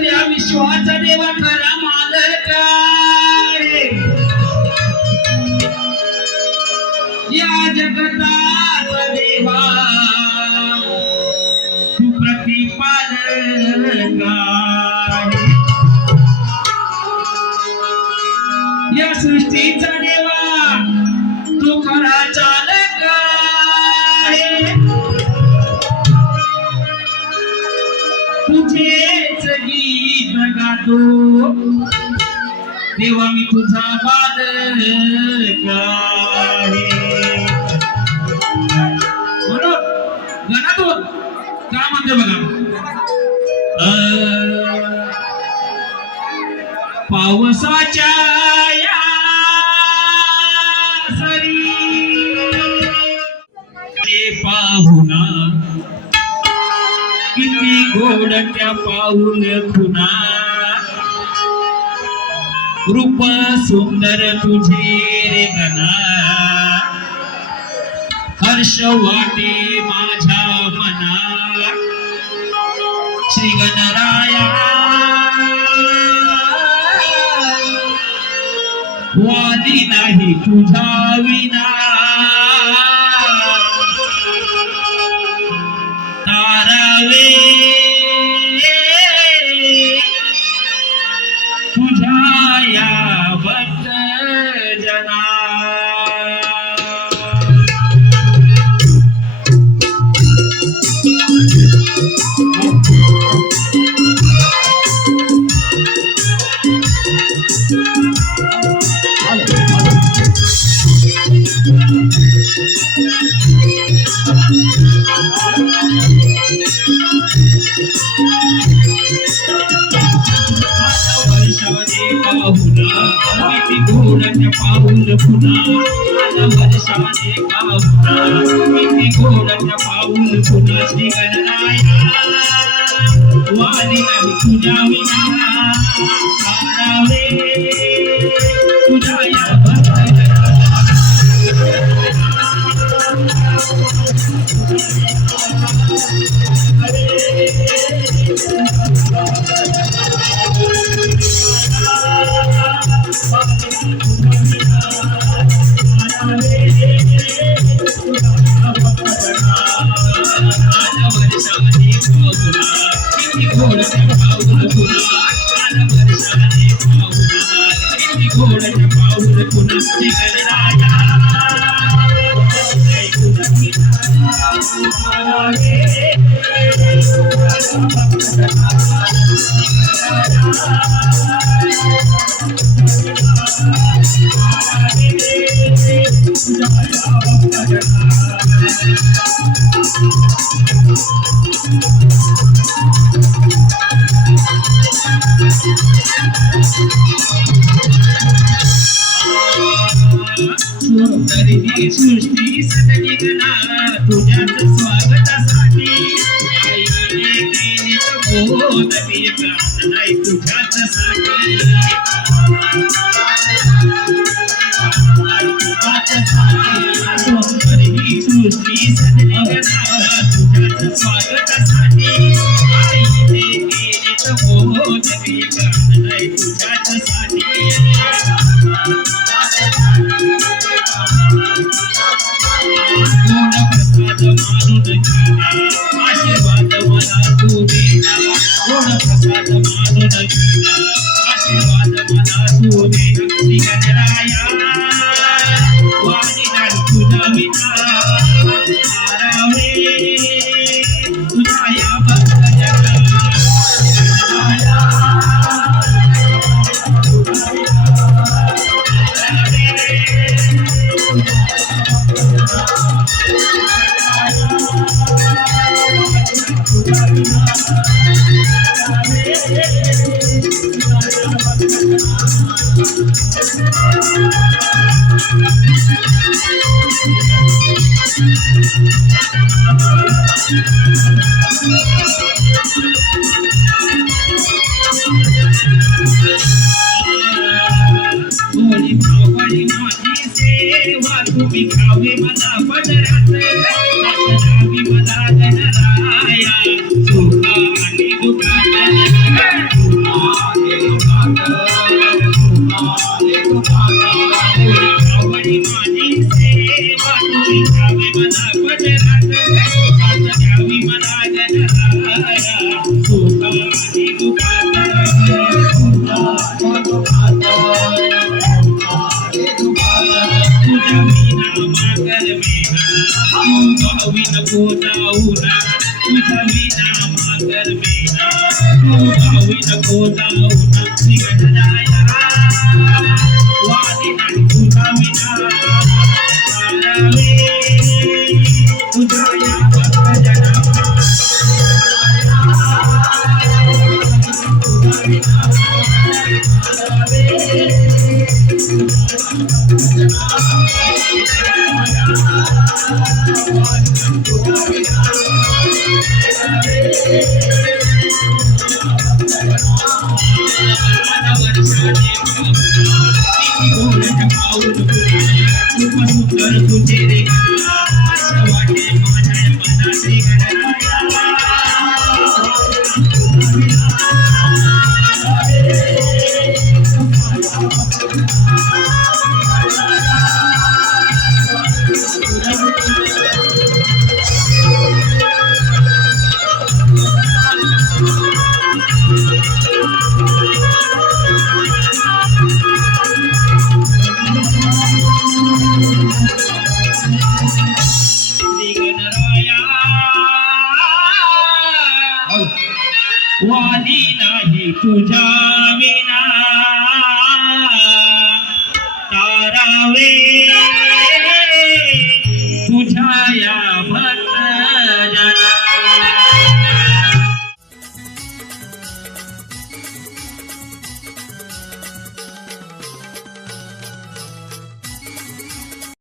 या विश्वाचा देवा खरा मालक या जगताचा देवा तू प्रतिपालक या सृष्टीचा देवा तू खरा चालक तुझेच गीत गातो देवा मी तुझा बालक म्हणून गाण्यातून काय म्हणते बघा पावसाच्या या सरी पाहुणा किती गोड त्या पाऊल खुना रूप सुंदर तुझे रे गना हर्ष वाटे माझ्या मना श्री गणराया वादी नाही तुझा विना तारावे तुझ्या या भक्त जना किती घोड्याच्या पाऊल पुन्हा वर्षाने पाहुणा किती घोड्याच्या पाऊल पुन्हा श्री गणराया वाली नाही तुझ्या विना तारावे तुझ्या या भक्त सृष्टी सदनिगना तुझ्याच स्वागतासाठी आईने केली मोद नाही तुझ्याच साठी सृष्टी सदनिगना तुझ्याच स्वागतासाठी आईने केली मोद नाही तुझ्याच साठी आशीर्वाद मला तू देना गोड प्रसाद मानून घेना आशीर्वाद मला तू देना श्री गणराया वाणी नाही तुझा विना तारावे तुझ्या या भक्त जना Thank you. थोडी भावळी माझी सेवा तुम्ही खावे मला पदरात नाचनावी मला गणराया सुखा आणि दुःखात भावळी माझी सेवा तुम्ही खावे मला पदरात नाचनावी मला गणराया सुखा आणि दुःखात तुझ्या विना मागर मेना तू गावी नको जाऊना तुझ्या विना मागर मेना तू गावी नको जाऊना गणराया वादी नाही तुझा विना चालावे तुझ्या या भक्तजना तुझा विना तुझे रे वाटे माझ्या मनाची गणराया वाली नाही तुझा